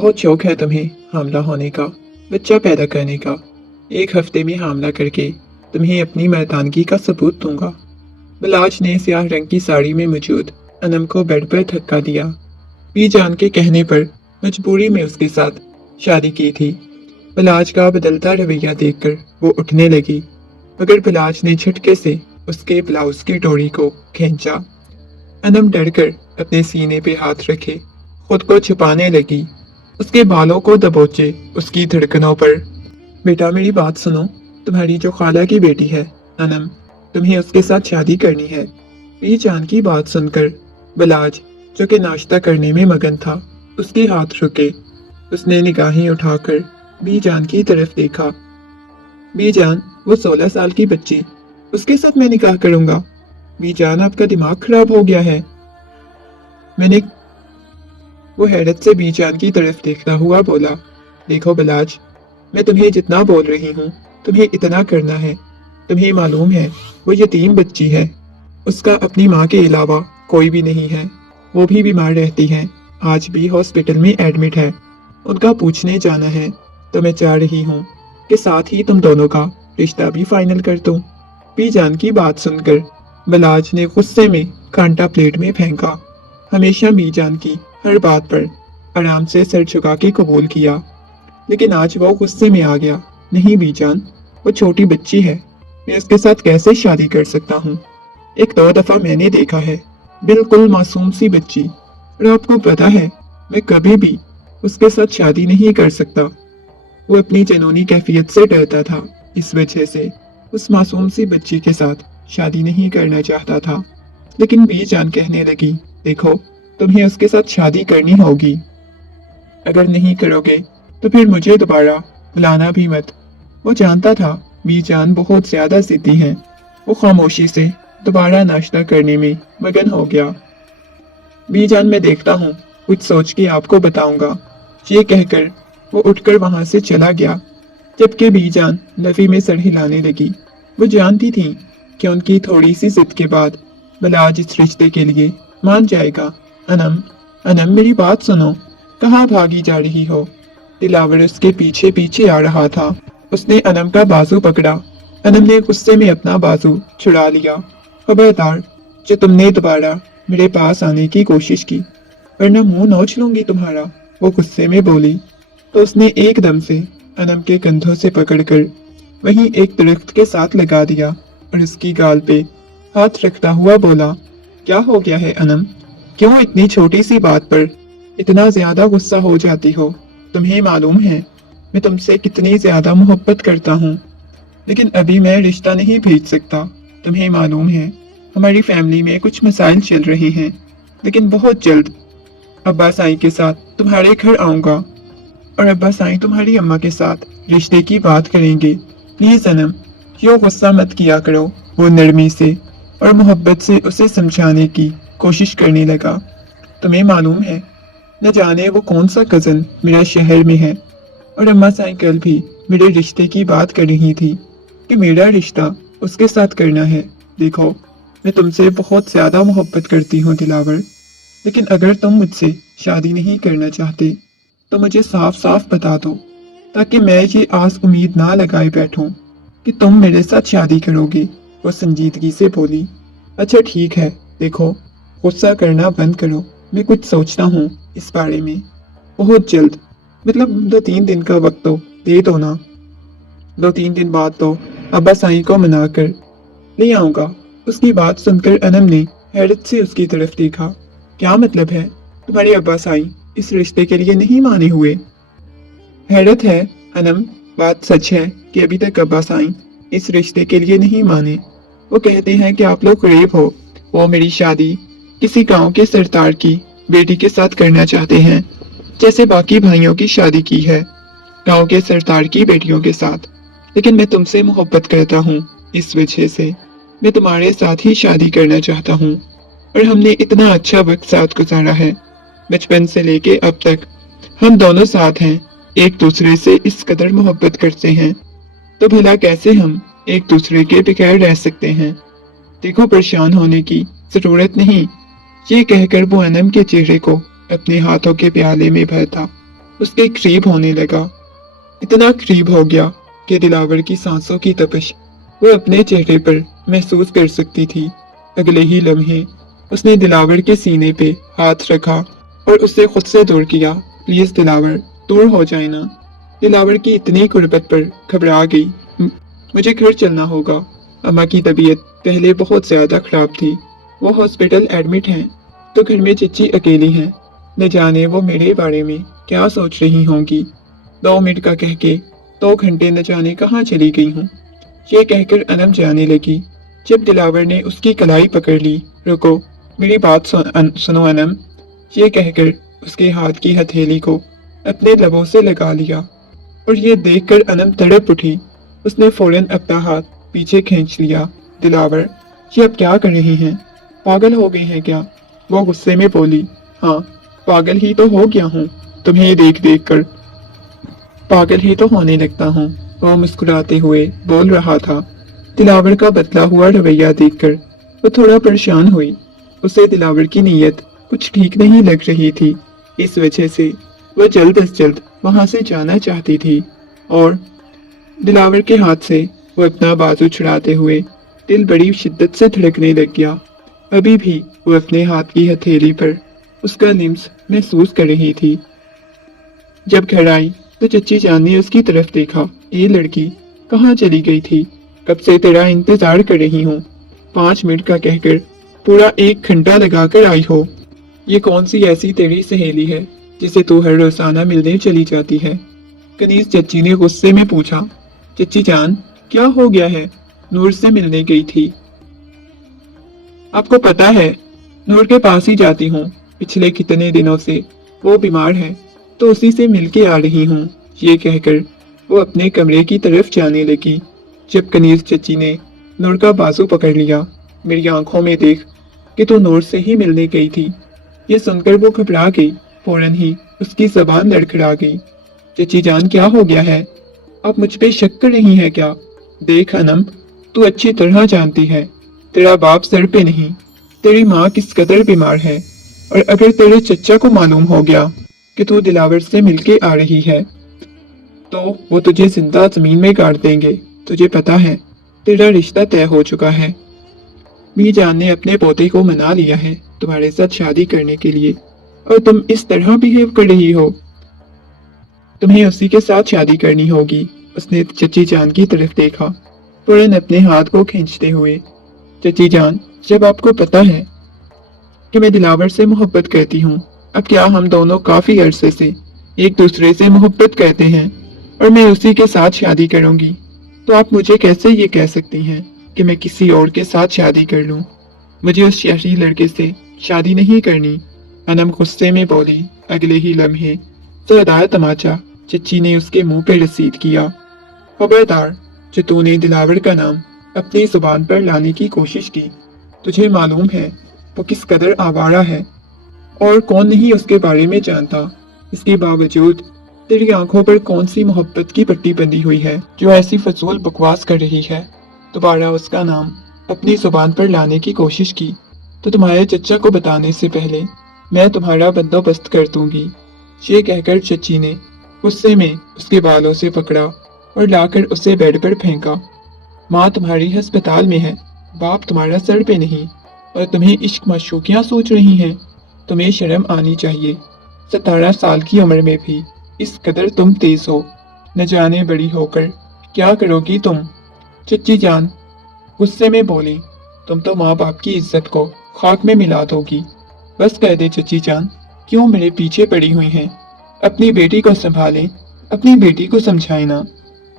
बहुत शौक है तुम्हें हामला होने का, बच्चा पैदा करने का। 1 हफ्ते में हामला करके तुम्हें अपनी मर्दानगी का सबूत दूंगा। बलाज ने स्याह रंग की साड़ी में मौजूद अनम को बेड पर धक्का दिया। बीजान के कहने पर मजबूरी में उसके साथ शादी की थी। बलाज का बदलता रवैया देखकर वो उठने लगी, मगर बलाज ने झटके से उसके ब्लाउज की डोरी को खींचा। अनम डरकर अपने सीने पे हाथ रखे खुद को छुपाने लगी। उसके बालों को दबोचे उसकी धड़कनों पर। बेटा मेरी बात सुनो, तुम्हारी जो खाला की बेटी है अनम, तुम्हें उसके साथ शादी करनी है। बीजान की बात सुनकर बलाज, जो कि नाश्ता करने में मगन था, उसके हाथ रुके। उसने निगाहें उठाकर बीजान की तरफ देखा। बीजान, वो 16 साल की बच्ची, उसके साथ मैं निकाह करूंगा? बीजान, आपका दिमाग खराब हो गया है। मैंने वो हैरत से बीजान की तरफ देखता हुआ बोला, देखो बलाज, मैं तुम्हें जितना बोल रही हूँ तुम्हें इतना करना है। तुम्हें मालूम है वो यतीम बच्ची है, उसका अपनी माँ के अलावा कोई भी नहीं है। वो भी बीमार रहती है, आज भी हॉस्पिटल में एडमिट है। उनका पूछने जाना है, तो मैं चाह रही हूँ कि साथ ही तुम दोनों का रिश्ता भी फाइनल कर दूं। बीजान की बात सुनकर बलाज ने गुस्से में कांटा प्लेट में फेंका। हमेशा बीजान की हर बात पर आराम से सर झुका के कबूल किया, लेकिन आज वो गुस्से में आ गया। नहीं बीजान, वो छोटी बच्ची है, मैं उसके साथ कैसे शादी कर सकता हूँ? 1-2 दफा मैंने देखा है, बिल्कुल मासूम सी बच्ची, और आपको पता है मैं कभी भी उसके साथ शादी नहीं कर सकता। वो अपनी जनूनी कैफियत से डरता था, इस वजह से उस मासूम सी बच्ची के साथ शादी नहीं करना चाहता था। लेकिन बीजान कहने लगी, देखो तुम्हें उसके साथ शादी करनी होगी, अगर नहीं करोगे तो फिर मुझे दोबारा बुलाना भी मत। वो जानता था बीजान बहुत ज्यादा जिद्दी है। वो खामोशी से दोबारा नाश्ता करने में मगन हो गया। बीजान, मैं देखता हूँ, कुछ सोच के आपको बताऊंगा। ये कहकर वो उठकर वहां से चला गया, जबकि बीजान लवी में सर हिलाने लगी। वो जानती थी कि उनकी थोड़ी सी जिद के बाद बलाज इस रिश्ते के लिए मान जाएगा। अनम, अनम मेरी बात सुनो, कहाँ भागी जा रही हो? दिलावर उसके पीछे पीछे आ रहा था। उसने अनम का बाजू पकड़ा। अनम ने गुस्से में अपना बाजू छुड़ा लिया। खबरदार, जो तुमने दोबारा मेरे पास आने की कोशिश की, वरना मुंह नोच लूंगी तुम्हारा, वो गुस्से में बोली। तो उसने एकदम से अनम के कंधों से पकड़कर वहीं एक दरख्त के साथ लगा दिया और उसकी गाल पे हाथ रखता हुआ बोला, क्या हो गया है अनम? क्यों इतनी छोटी सी बात पर इतना ज्यादा गुस्सा हो जाती हो? तुम्हें मालूम है मैं तुमसे कितनी ज्यादा मोहब्बत करता हूँ, लेकिन अभी मैं रिश्ता नहीं भेज सकता। तुम्हें मालूम है हमारी फैमिली में कुछ मसाइल चल रहे हैं, लेकिन बहुत जल्द अब्बा साईं के साथ तुम्हारे घर आऊंगा और अब्बा साईं तुम्हारी अम्मा के साथ रिश्ते की बात करेंगे। प्लीज अनम, यूं गुस्सा मत किया करो। वो नरमी से और मोहब्बत से उसे समझाने की कोशिश करने लगा। तुम्हें मालूम है न जाने वो कौन सा कजन मेरा शहर में है, और अम्मा साईं कल भी मेरे रिश्ते की बात कर रही थी कि मेरा रिश्ता उसके साथ करना है। देखो मैं तुमसे बहुत ज्यादा मोहब्बत करती हूँ दिलावर, लेकिन अगर तुम मुझसे शादी नहीं करना चाहते तो मुझे साफ साफ बता दो, ताकि मैं ये आस उम्मीद ना लगाए बैठूं कि तुम मेरे साथ शादी करोगे। वो संजीदगी से बोली, अच्छा ठीक है, देखो गुस्सा करना बंद करो, मैं कुछ सोचता हूँ इस बारे में। बहुत जल्द, मतलब 2-3 दिन का वक्त तो दे दो ना। 2-3 दिन बाद तो अब्बा साईं को मना कर ले आऊंगा। उसकी बात सुनकर अनम ने हैरत से उसकी तरफ देखा। क्या मतलब है, तुम्हारे अब्बा साईं इस रिश्ते के लिए नहीं माने हुए? हैरत है अनम, बात सच है कि अभी तक अब्बा साईं इस रिश्ते के लिए नहीं माने। वो कहते हैं कि आप लोग गरीब हो, वो मेरी शादी किसी गांव के सरदार की बेटी के साथ करना चाहते हैं, जैसे बाकी भाइयों की शादी की है गांव के सरदार की बेटियों के साथ। लेकिन मैं तुमसे मोहब्बत करता हूँ, इस वजह से मैं तुम्हारे साथ ही शादी करना चाहता हूँ। और हमने इतना अच्छा वक्त साथ गुजारा है, बचपन से लेके अब तक हम दोनों साथ हैं, एक दूसरे से इस कदर मोहब्बत करते हैं, तो भला कैसे हम एक दूसरे के बगैर रह सकते हैं? देखो परेशान होने की जरूरत नहीं। ये कहकर वो अनम के चेहरे को अपने हाथों के प्याले में भरता उसके करीब होने लगा। इतना करीब हो गया कि दिलावर की सांसों की तपिश वो अपने चेहरे पर महसूस कर सकती थी। अगले ही लम्हे उसने दिलावर के सीने पे हाथ रखा और उससे खुद से दूर किया। प्लीज दिलावर, दूर हो जाए ना। दिलावर की इतनी गुर्बत पर घबरा गई। मुझे घर चलना होगा। अम्मा की तबीयत पहले बहुत ज्यादा खराब थी, वो हॉस्पिटल एडमिट हैं, तो घर में चच्ची अकेली हैं। न जाने वो मेरे बारे में क्या सोच रही होंगी। 2 मिनट का कह के 2 घंटे न जाने कहाँ चली गई हूँ। ये कहकर अनम जाने लगी जब दिलावर ने उसकी कलाई पकड़ ली। रुको, मेरी बात सुनो अनम। ये कहकर उसके हाथ की हथेली को अपने लबों से लगा लिया और ये देखकर अनम तड़प उठी। उसने फौरन अपना हाथ पीछे खींच लिया। दिलावर, ये अब क्या कर रही हैं? पागल हो गई हैं क्या? वो गुस्से में बोली। हाँ, पागल ही तो हो गया हूँ तुम्हें देख देख कर। पागल ही तो होने लगता हूँ, वो मुस्कुराते हुए बोल रहा था। दिलावर का बदला हुआ रवैया देखकर वो थोड़ा परेशान हुई। उसे दिलावर की नीयत कुछ ठीक नहीं लग रही थी। इस वजह से वह जल्द अज जल्द वहां से जाना चाहती थी और दिलावर के हाथ से वो अपना बाजू छुड़ाते हुए दिल बड़ी शिद्दत से धड़कने लग गया। अभी भी वो अपने हाथ की हथेली पर उसका लिम्स महसूस कर रही थी। जब घर आई तो चच्ची जान ने उसकी तरफ देखा। ये लड़की कहाँ चली गई थी? कब से तेरा इंतजार कर रही हूँ। 5 मिनट का कहकर पूरा 1 घंटा लगाकर आई हो। ये कौन सी ऐसी तेरी सहेली है जिसे तू हर रोजाना मिलने चली जाती है? कनीज चच्ची ने गुस्से में पूछा। चच्ची जान, क्या हो गया है? नूर से मिलने गई थी। आपको पता है, नूर के पास ही जाती हूँ। पिछले कितने दिनों से वो बीमार है, तो उसी से मिलके आ रही हूँ। ये कहकर वो अपने कमरे की तरफ जाने लगी जब कनीज चच्ची ने नूर का बाजू पकड़ लिया। मेरी आंखों में देख कि तू नूर से ही मिलने गई थी। ये सुनकर वो घबरा गई। फौरन ही उसकी जबान लड़खड़ा गई। चच्ची जान, क्या हो गया है? आप मुझ पे शक कर रही हैं क्या? देख अनम, तू अच्छी तरह जानती है तेरा बाप सर पे नहीं, तेरी माँ किस कदर बीमार है। और अगर तेरे चच्चा को मालूम हो गया कि तू दिलावर से मिलके आ रही है तो वो तुझे जिंदा जमीन में गाड़ देंगे। तुझे पता है तेरा रिश्ता तय हो चुका है। मी जान ने अपने पोते को मना लिया है तुम्हारे साथ शादी करने के लिए, और तुम इस तरह बिहेव कर रही हो। तुम्हें उसी के साथ शादी करनी होगी। उसने चच्ची जान की तरफ देखा, फौरन अपने हाथ को खींचते हुए। चच्ची जान, जब आपको पता है कि मैं दिलावर से मोहब्बत करती हूँ, अब क्या हम दोनों काफी अरसे से एक दूसरे से मोहब्बत करते हैं और मैं उसी के साथ शादी करूंगी, तो आप मुझे कैसे ये कह सकती हैं कि मैं किसी और के साथ शादी कर लूं? मुझे उस शहरी लड़के से शादी नहीं करनी। अनम गुस्से में बोली। अगले ही लम्हे सदाया तमाचा चच्ची ने उसके मुंह पे रसीद किया। खबरदार, जो तूने दिलावर का नाम अपनी जुबान पर लाने की कोशिश की, तुझे मालूम है वो किस कदर आवारा है और कौन नहीं उसके बारे में जानता। इसके बावजूद तेरी आंखों पर कौन सी मोहब्बत की पट्टी बंधी हुई है जो ऐसी फजूल बकवास कर रही है? दोबारा उसका नाम अपनी जुबान पर लाने की कोशिश की तो तुम्हारे चच्चा को बताने से पहले मैं तुम्हारा बंदोबस्त कर दूंगी। ये कहकर चच्ची ने गुस्से में उसके बालों से पकड़ा और लाकर उसे बेड पर फेंका। माँ तुम्हारी अस्पताल में है, बाप तुम्हारा सर पे नहीं, और तुम्हें इश्क माशूकियाँ सोच रही हैं। तुम्हें शर्म आनी चाहिए। 17 साल की उम्र में भी इस कदर तुम तेज हो। न जाने बड़ी होकर क्या करोगी तुम? चच्ची जान गुस्से में बोली। तुम तो माँ बाप की इज्जत को खाक में मिला दोगी। बस कह दे चच्ची जान, क्यों मेरे पीछे पड़ी हुई हैं? अपनी बेटी को संभालें, अपनी बेटी को समझाएं ना।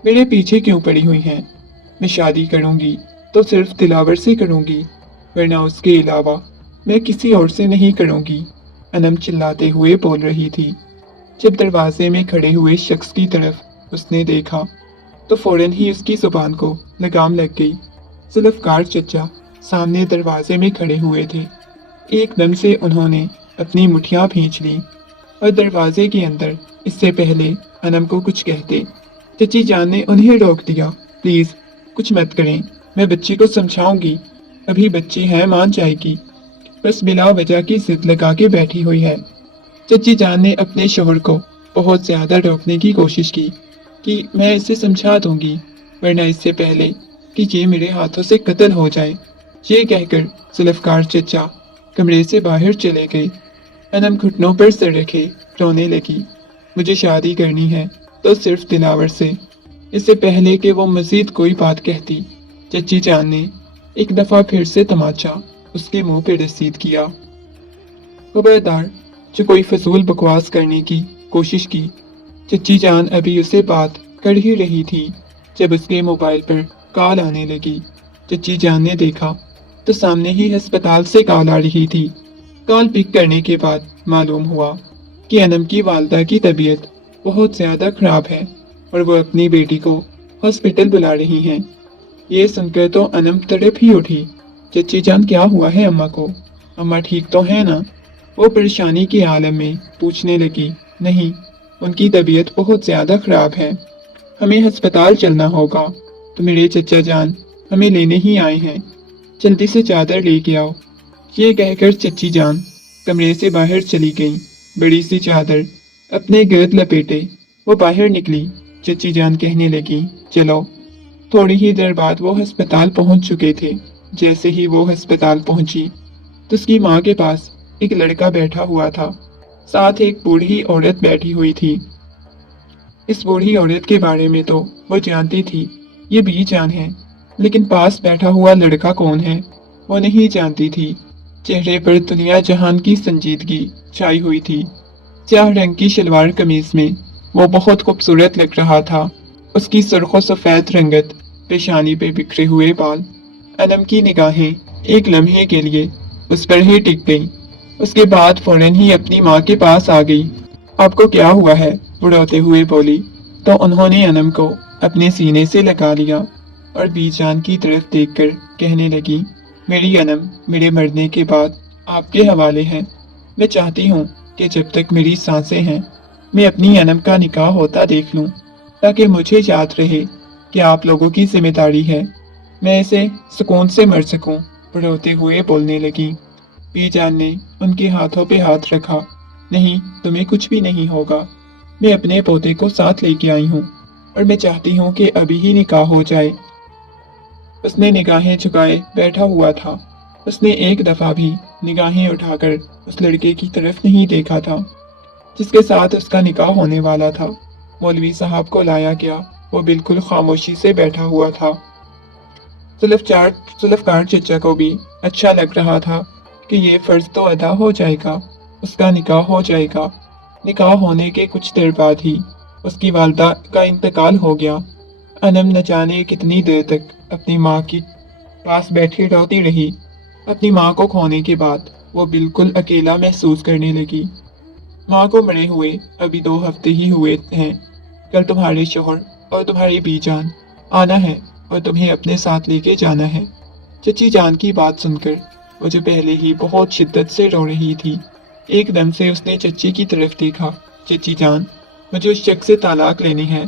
मेरे पीछे क्यों पड़ी हुई हैं? मैं शादी करूंगी तो सिर्फ दिलावर से करूंगी, वरना उसके अलावा मैं किसी और से नहीं करूंगी। अनम चिल्लाते हुए बोल रही थी। जब दरवाजे में खड़े हुए शख्स की तरफ उसने देखा तो फौरन ही उसकी जुबान को लगाम लग गई। जुल्फकार चचा सामने दरवाजे में खड़े हुए थे। एकदम से उन्होंने अपनी मुठियां भींच ली और दरवाजे के अंदर इससे पहले अनम को कुछ कहते चची जान ने उन्हें रोक दिया। प्लीज कुछ मत करें, मैं बच्ची को समझाऊंगी, अभी बच्ची है, मान जाएगी। बस बिला वजह की जिद लगा के बैठी हुई है। चची जान ने अपने शोहर को बहुत ज्यादा रोकने की कोशिश की कि मैं इसे समझा दूंगी, वरना इससे पहले कि ये मेरे हाथों से कत्ल हो जाए। ये कहकर जुल्फकार चचा कमरे से बाहर चले गए। अनम घुटनों पर सर रखे रोने लगी। मुझे शादी करनी है तो सिर्फ दिलावर से। इससे पहले कि वो मजीद कोई बात कहती, चची जान ने एक दफा फिर से तमाचा उसके मुंह पे रसीद किया। खबरदार जो कोई फजूल बकवास करने की कोशिश की। चची जान अभी उसे बात कर ही रही थी जब उसके मोबाइल पर कॉल आने लगी। चची जान ने देखा तो सामने ही अस्पताल से कॉल आ रही थी। कॉल पिक करने के बाद मालूम हुआ कि अनम की वालदा की तबीयत बहुत ज़्यादा खराब है और वो अपनी बेटी को हॉस्पिटल बुला रही हैं। ये सुनकर तो अनम तड़प ही उठी। चची जान क्या हुआ है अम्मा को? अम्मा ठीक तो है ना? वो परेशानी के आलम में पूछने लगी। नहीं, उनकी तबीयत बहुत ज़्यादा खराब है, हमें अस्पताल चलना होगा। तो मेरे चचा जान हमें लेने ही आए हैं, जल्दी से चादर लेके आओ। ये कहकर चची जान कमरे से बाहर चली गई। बड़ी सी चादर अपने गर्द लपेटे वो बाहर निकली। चची जान कहने लगी, चलो। थोड़ी ही देर बाद वो अस्पताल पहुंच चुके थे। जैसे ही वो अस्पताल पहुंची तो उसकी माँ के पास एक लड़का बैठा हुआ था, साथ एक बूढ़ी औरत बैठी हुई थी। इस बूढ़ी औरत के बारे में तो वो जानती थी, ये बीजान है, लेकिन पास बैठा हुआ लड़का कौन है वो नहीं जानती थी। चेहरे पर दुनिया जहान की संजीदगी छाई हुई थी। स्याह रंग की शलवार कमीज में वो बहुत खूबसूरत लग रहा था। उसकी सुर्ख सफेद रंगत, पेशानी पे बिखरे हुए बाल। अनम की निगाहें एक लम्हे के लिए उस पर ही टिक गईं। उसके बाद फौरन ही अपनी माँ के पास आ गई। आपको क्या हुआ है? वो रोते हुए बोली। तो उन्होंने अनम को अपने सीने से लगा लिया और बीजान की तरफ देखकर कहने लगी, मेरी अनम मेरे मरने के बाद आपके हवाले है। मैं चाहती हूँ कि जब तक मेरी सांसें हैं मैं अपनी अनम का निकाह होता देख लूँ, ताकि मुझे याद रहे कि आप लोगों की जिम्मेदारी है, मैं इसे सुकून से मर सकूं। रोते हुए बोलने लगी। बीजान ने उनके हाथों पे हाथ रखा। नहीं, तुम्हें कुछ भी नहीं होगा। मैं अपने पोते को साथ लेके आई हूँ और मैं चाहती हूँ कि अभी ही निकाह हो जाए। उसने निगाहें झुकाए बैठा हुआ था। उसने एक दफा भी निगाहें उठाकर उस लड़के की तरफ नहीं देखा था जिसके साथ उसका निकाह होने वाला था। मौलवी साहब को लाया गया। वो बिल्कुल खामोशी से बैठा हुआ था। जुल्फकार चचा को भी अच्छा लग रहा था कि ये फर्ज तो अदा हो जाएगा, उसका निकाह हो जाएगा। निकाह होने के कुछ देर बाद ही उसकी वालदा का इंतकाल हो गया। अनम न जाने कितनी देर तक अपनी माँ की पास बैठी रोती रही। अपनी माँ को खोने के बाद वो बिल्कुल अकेला महसूस करने लगी। माँ को मरे हुए अभी 2 हफ्ते ही हुए हैं। कल तुम्हारे शोहर और तुम्हारी बीजान आना है और तुम्हें अपने साथ लेके जाना है। चची जान की बात सुनकर वो जो पहले ही बहुत शिद्दत से रो रही थी, एकदम से उसने चची की तरफ देखा। चची जान, मुझे उस शख्स से तलाक लेनी है,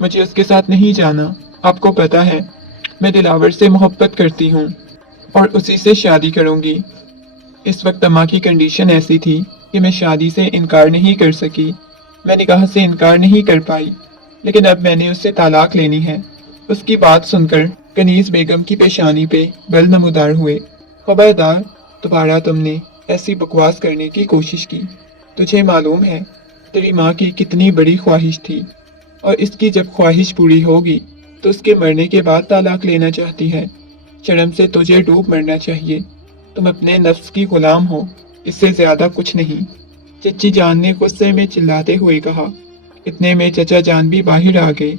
मुझे उसके साथ नहीं जाना। आपको पता है मैं दिलावर से मोहब्बत करती हूँ और उसी से शादी करूँगी। इस वक्त अम्मा की कंडीशन ऐसी थी कि मैं शादी से इनकार नहीं कर सकी, मैं निकाह से इनकार नहीं कर पाई, लेकिन अब मैंने उससे तलाक लेनी है। उसकी बात सुनकर कनीज बेगम की पेशानी पे बल नमूदार हुए। खबरदार, दोबारा तुमने ऐसी बकवास करने की कोशिश की। तुझे मालूम है तेरी माँ की कितनी बड़ी ख्वाहिश थी और इसकी जब ख्वाहिश पूरी होगी तो उसके मरने के बाद तलाक लेना चाहती है। शर्म से तुझे डूब मरना चाहिए। तुम अपने नफ्स की गुलाम हो, इससे ज्यादा कुछ नहीं। चची जान ने गुस्से में चिल्लाते हुए कहा। इतने में चचा जान भी बाहर आ गए।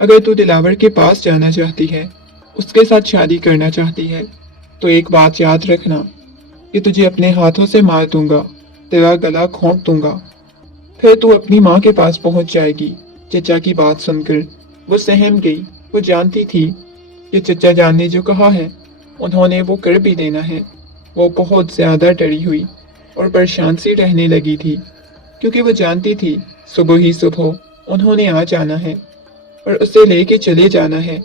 अगर तू दिलावर के पास जाना चाहती है, उसके साथ शादी करना चाहती है, तो एक बात याद रखना कि तुझे अपने हाथों से मार दूंगा, तेरा गला घोंट दूंगा, फिर तू अपनी माँ के पास पहुंच जाएगी। चचा की बात सुनकर वो सहम गई। वो जानती थी कि चचा जान ने जो कहा है उन्होंने वो कर भी देना है। वो बहुत ज्यादा डरी हुई और परेशान सी रहने लगी थी, क्योंकि वो जानती थी सुबह ही सुबह उन्होंने आ जाना है और उसे लेके चले जाना है।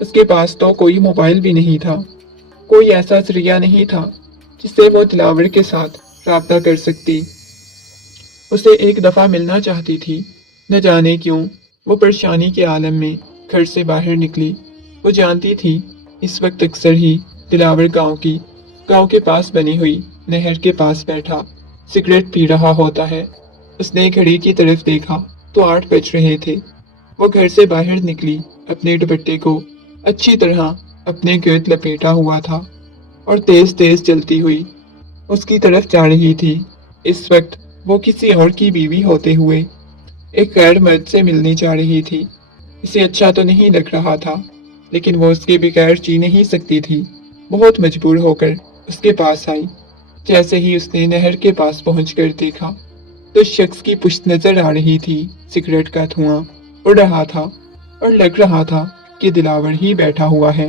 उसके पास तो कोई मोबाइल भी नहीं था, कोई ऐसा जरिया नहीं था जिससे वो दिलावर के साथ राब्ता कर सकती। उसे एक दफा मिलना चाहती थी। न जाने क्यों वो परेशानी के आलम में घर से बाहर निकली। वो जानती थी इस वक्त अक्सर ही दिलावर गांव के पास बनी हुई नहर के पास बैठा सिगरेट पी रहा होता है। उसने घड़ी की तरफ देखा तो 8 बज रहे थे। वो घर से बाहर निकली, अपने दुपट्टे को अच्छी तरह अपने गिर्द लपेटा हुआ था और तेज तेज चलती हुई उसकी तरफ जा रही थी। इस वक्त वो किसी और की बीवी होते हुए एक गैर मर्द से मिलने जा रही थी। इसे अच्छा तो नहीं लग रहा था, लेकिन वो उसके बगैर जी नहीं सकती थी। बहुत मजबूर होकर उसके पास आई। जैसे ही उसने नहर के पास पहुंचकर देखा तो शख्स की पुश्त नजर आ रही थी। सिगरेट का धुआं उड़ रहा था और लग रहा था कि दिलावर ही बैठा हुआ है।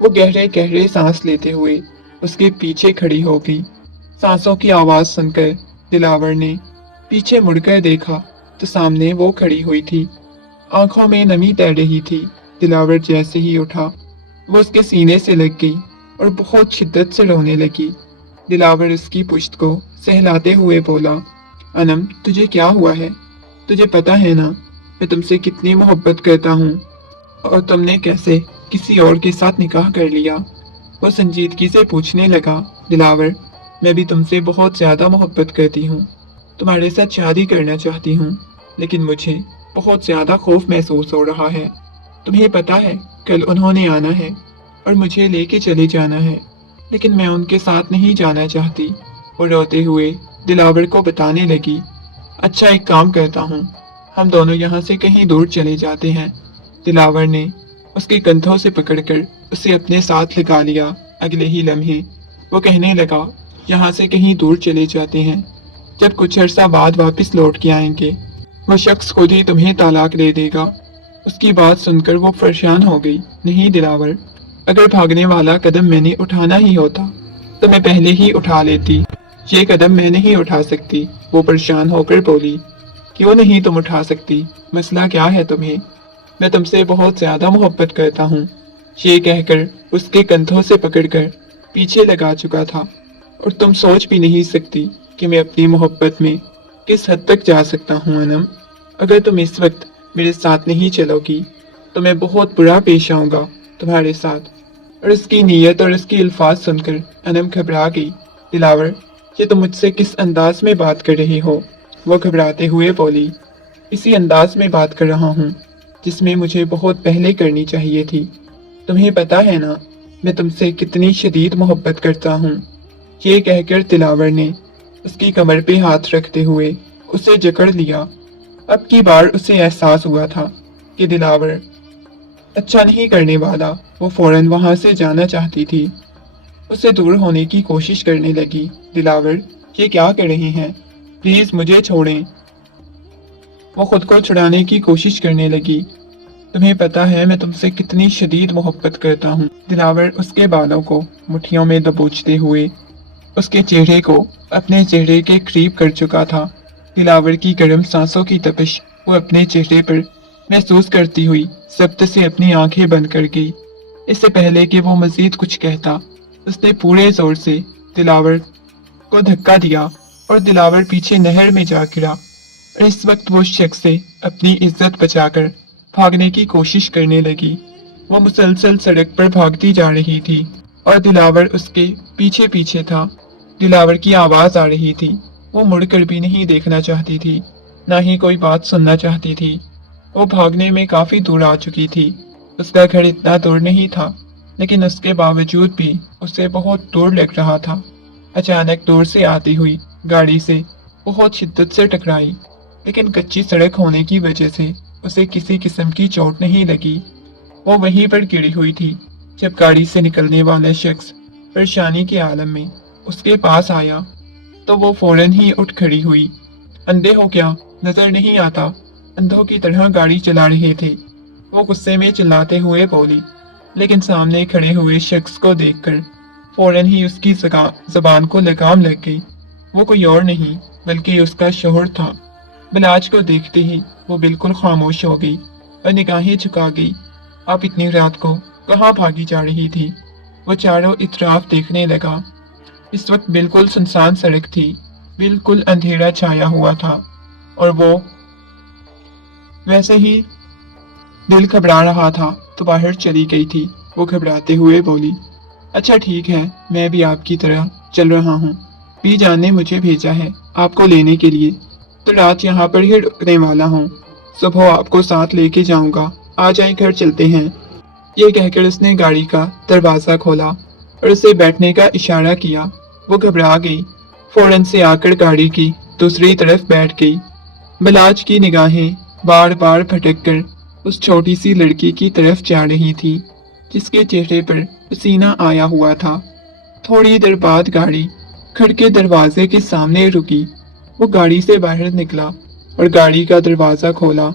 वो गहरे गहरे सांस लेते हुए उसके पीछे खड़ी हो गई। सांसों की आवाज सुनकर दिलावर ने पीछे मुड़कर देखा तो सामने वो खड़ी हुई थी। आंखों में नमी तैर रही थी। दिलावर जैसे ही उठा वो उसके सीने से लग गई और बहुत शिद्दत से रोने लगी। दिलावर उसकी पुश्त को सहलाते हुए बोला, अनम तुझे क्या हुआ है? तुझे पता है ना मैं तुमसे कितनी मोहब्बत करता हूँ, और तुमने कैसे किसी और के साथ निकाह कर लिया? वो संजीदगी से पूछने लगा, दिलावर मैं भी तुमसे बहुत ज्यादा मोहब्बत करती हूँ, तुम्हारे साथ शादी करना चाहती हूँ, लेकिन मुझे बहुत ज्यादा खौफ महसूस हो रहा है। तुम्हें पता है कल उन्होंने आना है और मुझे लेके चले जाना है, लेकिन मैं उनके साथ नहीं जाना चाहती। वो रोते हुए दिलावर को बताने लगी, अच्छा एक काम करता हूँ, हम दोनों यहाँ से कहीं दूर चले जाते हैं। दिलावर ने उसके कंधों से पकड़कर उसे अपने साथ लगा लिया। अगले ही लम्हे वो कहने लगा, यहाँ से कहीं दूर चले जाते हैं, जब कुछ अरसा बाद वापस लौट के आएंगे वो शख्स खुद ही तुम्हें तलाक दे देगा। उसकी बात सुनकर वो परेशान हो गई। नहीं दिलावर, अगर भागने वाला कदम मैंने उठाना ही होता तो मैं पहले ही उठा लेती। ये कदम मैं नहीं उठा सकती। वो परेशान होकर बोली, क्यों नहीं तुम उठा सकती? मसला क्या है तुम्हें? मैं तुमसे बहुत ज्यादा मोहब्बत करता हूँ। ये कहकर उसके कंधों से पकड़कर पीछे लगा चुका था। और तुम सोच भी नहीं सकती कि मैं अपनी मोहब्बत में किस हद तक जा सकता हूँ अनम। अगर तुम इस वक्त मेरे साथ नहीं चलोगी तो मैं बहुत बुरा पेश आऊंगा तुम्हारे साथ। और इसकी नीयत और इसकी अल्फाज सुनकर अनम घबरा गई। दिलावर, ये तुम मुझसे किस अंदाज में बात कर रही हो? वो घबराते हुए बोली, इसी अंदाज में बात कर रहा हूँ जिसमें मुझे बहुत पहले करनी चाहिए थी। तुम्हें पता है ना मैं तुमसे कितनी शदीद मोहब्बत करता हूँ। ये कहकर दिलावर ने उसकी कमर पे हाथ रखते हुए उसे जकड़ लिया। अब की बार उसे एहसास हुआ था कि दिलावर अच्छा नहीं करने वाला। वो फौरन वहां से जाना चाहती थी। उससे दूर होने की कोशिश करने लगी। दिलावर, ये क्या कर रहे हैं? प्लीज मुझे छोड़ें। वो खुद को छुड़ाने की कोशिश करने लगी। तुम्हें पता है मैं तुमसे कितनी शदीद मोहब्बत करता हूँ। दिलावर उसके बालों को मुट्ठियों में दबोचते हुए उसके चेहरे को अपने चेहरे के करीब कर चुका था। दिलावर की गर्म सांसों की तपिश वो अपने चेहरे पर महसूस करती हुई सख्त से अपनी आंखें बंद कर गई। इससे पहले कि वो मजीद कुछ कहता, उसने पूरे जोर से दिलावर को धक्का दिया और दिलावर पीछे नहर में जा गिरा। और इस वक्त वो शख्स से अपनी इज्जत बचाकर भागने की कोशिश करने लगी। वो मुसलसल सड़क पर भागती जा रही थी और दिलावर उसके पीछे पीछे था। दिलावर की आवाज आ रही थी। वो मुड़कर भी नहीं देखना चाहती थी, ना ही कोई बात सुनना चाहती थी। वो भागने में काफी दूर आ चुकी थी। उसका घर इतना दूर नहीं था, लेकिन उसके बावजूद भी उसे बहुत दूर लग रहा था। अचानक दूर से आती हुई गाड़ी से बहुत शिद्दत से टकराई, लेकिन कच्ची सड़क होने की वजह से उसे किसी किस्म की चोट नहीं लगी। वो वहीं पर गिरी हुई थी जब गाड़ी से निकलने वाला शख्स परेशानी के आलम में उसके पास आया तो वो फौरन ही उठ खड़ी हुई। अंधे हो क्या? नजर नहीं आता? अंधों की तरह गाड़ी चला रहे थे, वो गुस्से में चिल्लाते हुए बोली। लेकिन सामने खड़े हुए शख्स को देखकर फौरन ही उसकी जबान को लगाम लग गई। वो कोई और नहीं बल्कि उसका शोहर था। बिलाज को देखते ही वो बिल्कुल खामोश हो गई और निगाहें झुका गई। आप इतनी रात को कहाँ भागी जा रही थी? वो चारों इतराफ देखने लगा। इस वक्त बिल्कुल सुनसान सड़क थी। बिल्कुल अंधेरा छाया हुआ था और वो वैसे ही दिल घबरा रहा था तो बाहर चली गई थी। वो घबराते हुए बोली, अच्छा ठीक है, मैं भी आपकी तरह चल रहा हूँ। बी जान ने मुझे भेजा है आपको लेने के लिए, तो रात यहाँ पर ही रुकने वाला हूँ। सुबह आपको साथ लेके जाऊंगा, आ जाए घर चलते हैं। ये कहकर उसने गाड़ी का दरवाजा खोला और उसे बैठने का इशारा किया। वो घबरा गई, फौरन से आकर गाड़ी की दूसरी तरफ बैठ गई। बलाज की निगाहें बार बार भटक कर उस छोटी सी लड़की की तरफ जा रही थी जिसके चेहरे पर पसीना आया हुआ था। थोड़ी देर बाद गाड़ी खड़के दरवाजे के सामने रुकी। वो गाड़ी से बाहर निकला और गाड़ी का दरवाजा खोला।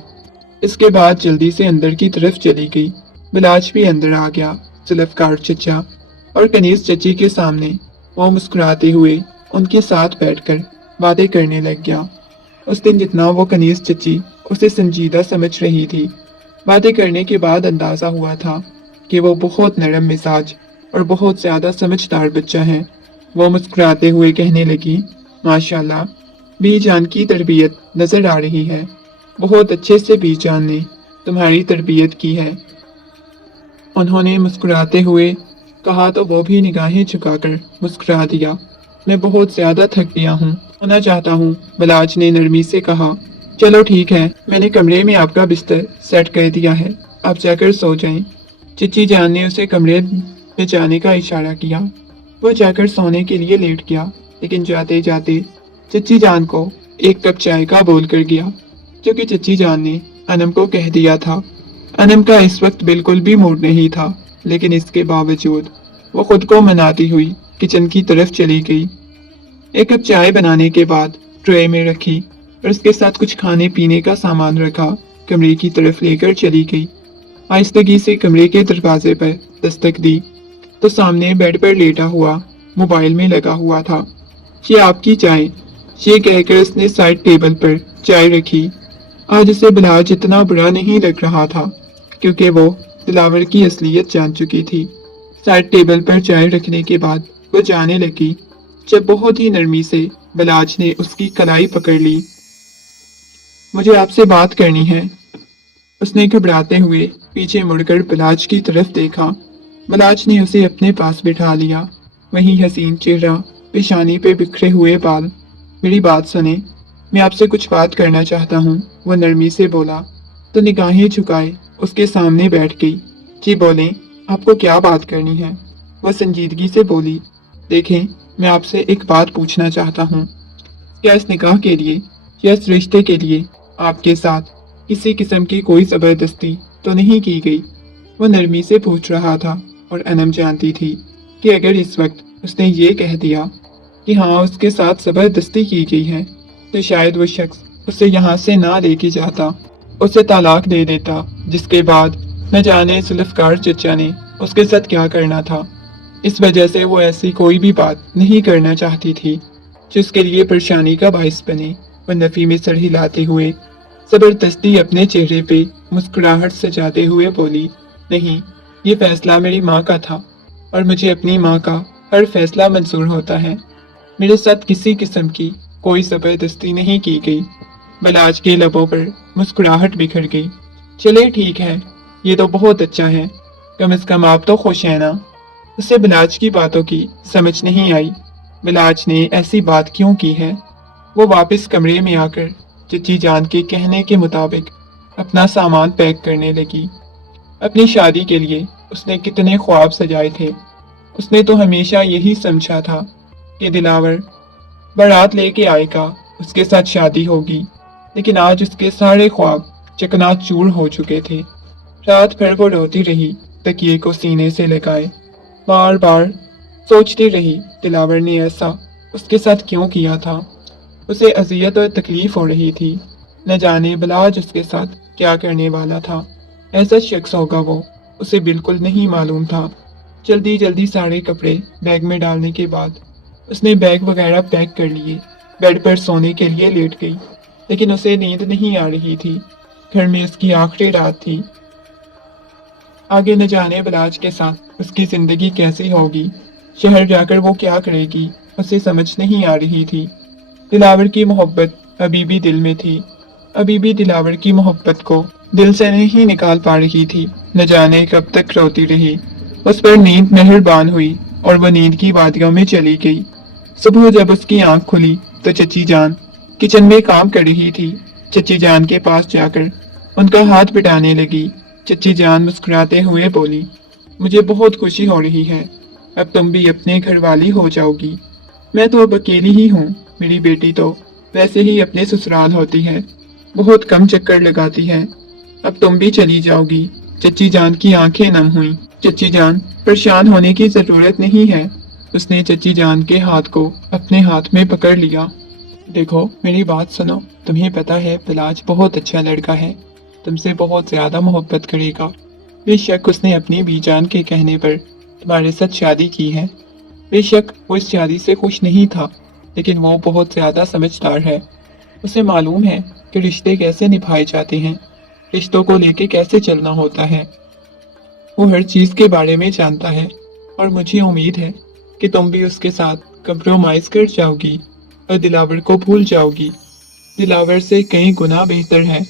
इसके बाद जल्दी से अंदर की तरफ चली गई। बिलाज भी अंदर आ गया। जुल्फकार चचा और कनीज चची के सामने वो मुस्कुराते हुए उनके साथ बैठकर बातें करने लग गया। उस दिन जितना वो कनीज चची उसे संजीदा समझ रही थी, बातें करने के बाद अंदाजा हुआ था कि वो बहुत नरम मिजाज और बहुत ज्यादा समझदार बच्चा है। वो मुस्कुराते हुए कहने लगी, माशाल्लाह, बी जान की तरबियत नजर आ रही है। बहुत अच्छे से बी जान ने तुम्हारी तरबियत की है। उन्होंने मुस्कुराते हुए कहा तो वो भी निगाहें झुकाकर मुस्कुरा दिया। मैं बहुत ज्यादा थक गया हूँ, सोना चाहता हूँ, बलाज ने नरमी से कहा। चलो ठीक है, मैंने कमरे में आपका बिस्तर सेट कर दिया है, आप जाकर सो जाएं। चिच्ची जान ने उसे कमरे में जाने का इशारा किया। वो जाकर सोने के लिए लेट गया, लेकिन जाते जाते चिच्ची जान को एक कप चाय का बोल कर गया, जो कि चिच्ची जान ने अनम को कह दिया था। अनम का इस वक्त बिल्कुल भी मूड नहीं था, लेकिन इसके बावजूद वो खुद को मनाती हुई किचन की तरफ चली गई। एक कप चाय बनाने के बाद ट्रे में रखी और उसके साथ कुछ खाने पीने का सामान रखा, कमरे की तरफ लेकर चली गई। आहिस्तगी से कमरे के दरवाजे पर दस्तक दी तो सामने बेड पर लेटा हुआ मोबाइल में लगा हुआ था। ये आपकी चाय, ये कहकर उसने साइड टेबल पर चाय रखी। आज उसे बिलाज इतना बुरा नहीं लग रहा था क्योंकि वो दिलावर की असलियत जान चुकी थी। साइड टेबल पर चाय रखने के बाद वो जाने लगी जब बहुत ही नरमी से बिलाज ने उसकी कलाई पकड़ ली। मुझे आपसे बात करनी है। उसने घबराते हुए पीछे मुड़कर बिलाज की तरफ देखा। बिलाज ने उसे अपने पास बिठा लिया। वही हसीन चेहरा, पेशानी पे बिखरे हुए बाल। मेरी बात सुने, मैं आपसे कुछ बात करना चाहता हूँ, वो नरमी से बोला तो निगाहें झुकाए उसके सामने बैठ गई। जी बोलें, आपको क्या बात करनी है? वह संजीदगी से बोली, देखें, मैं आपसे एक बात पूछना चाहता हूँ। क्या इस निकाह के लिए या इस रिश्ते के लिए आपके साथ किसी किस्म की कोई जबरदस्ती तो नहीं की गई? वो नरमी से पूछ रहा था और अनम जानती थी कि अगर इस वक्त उसने ये कह दिया कि हाँ उसके साथ जबरदस्ती की गई है तो शायद वो शख्स उसे यहाँ से ना लेके जाता, उसे तलाक दे देता, जिसके बाद न जाने जुल्फकार चचा ने उसके साथ क्या करना था। इस वजह से वो ऐसी कोई भी बात नहीं करना चाहती थी जिसके लिए परेशानी का बायस बने। वो नफी में सर हिलाते हुए जबरदस्ती अपने चेहरे पे मुस्कुराहट सजाते हुए बोली, नहीं, ये फैसला मेरी माँ का था और मुझे अपनी माँ का हर फैसला मंजूर होता है। मेरे साथ किसी किस्म की कोई जबरदस्ती नहीं की गई। बलाज के लबों पर मुस्कुराहट बिखर गई। चले ठीक है, ये तो बहुत अच्छा है, कम से कम आप तो खुश हैं ना? उसे बिलाज की बातों की समझ नहीं आई। बिलाज ने ऐसी बात क्यों की है? वो वापस कमरे में आकर चची जान के कहने के मुताबिक अपना सामान पैक करने लगी। अपनी शादी के लिए उसने कितने ख्वाब सजाए थे। उसने तो हमेशा यही समझा था कि दिलावर बारात लेके आएगा, उसके साथ शादी होगी, लेकिन आज उसके सारे ख्वाब चकनाचूर हो चुके थे। रात भर वो रोती रही, तकिए को सीने से लगाए, बार बार सोचती रही दिलावर ने ऐसा उसके साथ क्यों किया था। उसे अजियत और तकलीफ हो रही थी। न जाने बलाज उसके साथ क्या करने वाला था। ऐसा शख्स होगा वो, उसे बिल्कुल नहीं मालूम था। जल्दी जल्दी सारे कपड़े बैग में डालने के बाद उसने बैग वगैरह पैक कर लिए। बेड पर सोने के लिए लेट गई, लेकिन उसे नींद नहीं आ रही थी। घर में उसकी आखिरी रात थी। आगे न जाने बलाज के साथ उसकी जिंदगी कैसी होगी। शहर जाकर वो क्या करेगी, उसे समझ नहीं आ रही थी। दिलावर की मोहब्बत अभी भी दिल में थी। अभी भी दिलावर की मोहब्बत को दिल से नहीं निकाल पा रही थी। न जाने कब तक रोती रही। उस पर नींद मेहरबान हुई और वो नींद की वादियों में चली गई। सुबह जब उसकी आंख खुली तो चची जान किचन में काम कर रही थी। चची जान के पास जाकर उनका हाथ पिटाने लगी। चची जान मुस्कुराते हुए बोली, मुझे बहुत खुशी हो रही है। अब तुम भी अपने घर वाली हो जाओगी। मैं तो अब अकेली ही हूँ। मेरी बेटी तो वैसे ही अपने ससुराल होती है, बहुत कम चक्कर लगाती है। अब तुम भी चली जाओगी। चची जान की आंखें नम हुईं। चची जान, परेशान होने की जरूरत नहीं है। उसने चची जान के हाथ को अपने हाथ में पकड़ लिया। देखो, मेरी बात सुनो। तुम्हें पता है बिलाज बहुत अच्छा लड़का है, तुमसे बहुत ज्यादा मोहब्बत करेगा। बेशक उसने अपनी बीजान के कहने पर तुम्हारे साथ शादी की है। बेशक वो इस शादी से खुश नहीं था, लेकिन वो बहुत ज्यादा समझदार है। उसे मालूम है कि रिश्ते कैसे निभाए जाते हैं, रिश्तों को लेके कैसे चलना होता है। वो हर चीज के बारे में जानता है और मुझे उम्मीद है कि तुम भी उसके साथ कंप्रोमाइज कर जाओगी और दिलावर को भूल जाओगी। दिलावर से कई गुना बेहतर है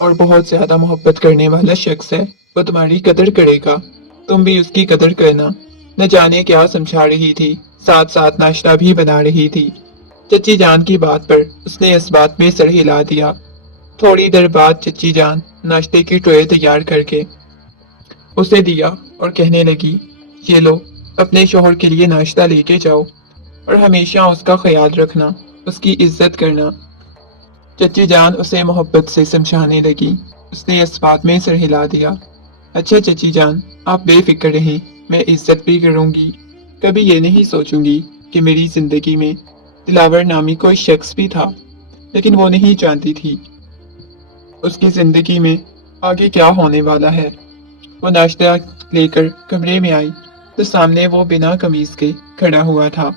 और बहुत ज्यादा मोहब्बत करने वाला शख्स है। वो तुम्हारी कदर करेगा, तुम भी उसकी कदर करना। न जाने क्या समझा रही थी, साथ साथ नाश्ता भी बना रही थी। चची जान की बात पर उसने इस बात में सर हिला दिया। थोड़ी देर बाद चची जान नाश्ते की ट्रे तैयार करके उसे दिया और कहने लगी, ये लो, अपने शोहर के लिए नाश्ता लेके जाओ और हमेशा उसका ख्याल रखना, उसकी इज्जत करना। चची जान उसे मोहब्बत से समझाने लगी। उसने इस बात में सिर हिला दिया। अच्छा चची जान, आप बेफिक्र रहें, मैं इज्जत भी करूंगी। कभी ये नहीं सोचूंगी कि मेरी जिंदगी में दिलावर नामी कोई शख्स भी था, लेकिन वो नहीं जानती थी उसकी जिंदगी में आगे क्या होने वाला है। वो नाश्ता लेकर कमरे में आई तो सामने वो बिना कमीज के खड़ा हुआ था।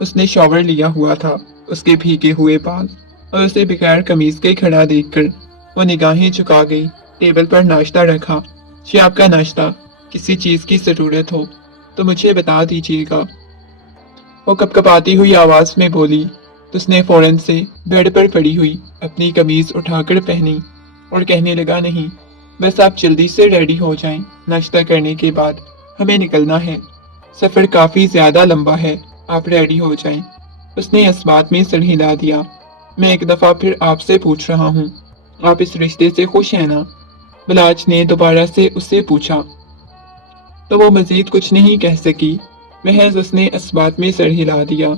उसने शॉवर लिया हुआ था। उसके भीगे हुए बाल और उसे बगैर कमीज के खड़ा देखकर वो निगाहें झुका गई। टेबल पर नाश्ता रखा। जी आपका नाश्ता, किसी चीज की जरूरत हो तो मुझे बता दीजिएगा। वो कपकपाती हुई आवाज में बोली। तो उसने फौरन से बेड पर पड़ी हुई अपनी कमीज उठाकर पहनी और कहने लगा, नहीं, बस आप जल्दी से रेडी हो जाएं। नाश्ता करने के बाद हमें निकलना है। सफर काफी ज्यादा लंबा है, आप रेडी हो जाएं। उसने इस बात में सर हिला दिया। मैं एक दफा फिर आपसे पूछ रहा हूँ, आप इस रिश्ते से खुश हैं ना? बिलाज ने दोबारा से उससे पूछा तो वो मजीद कुछ नहीं कह सकी। महज उसने इस बात में सर हिला दिया।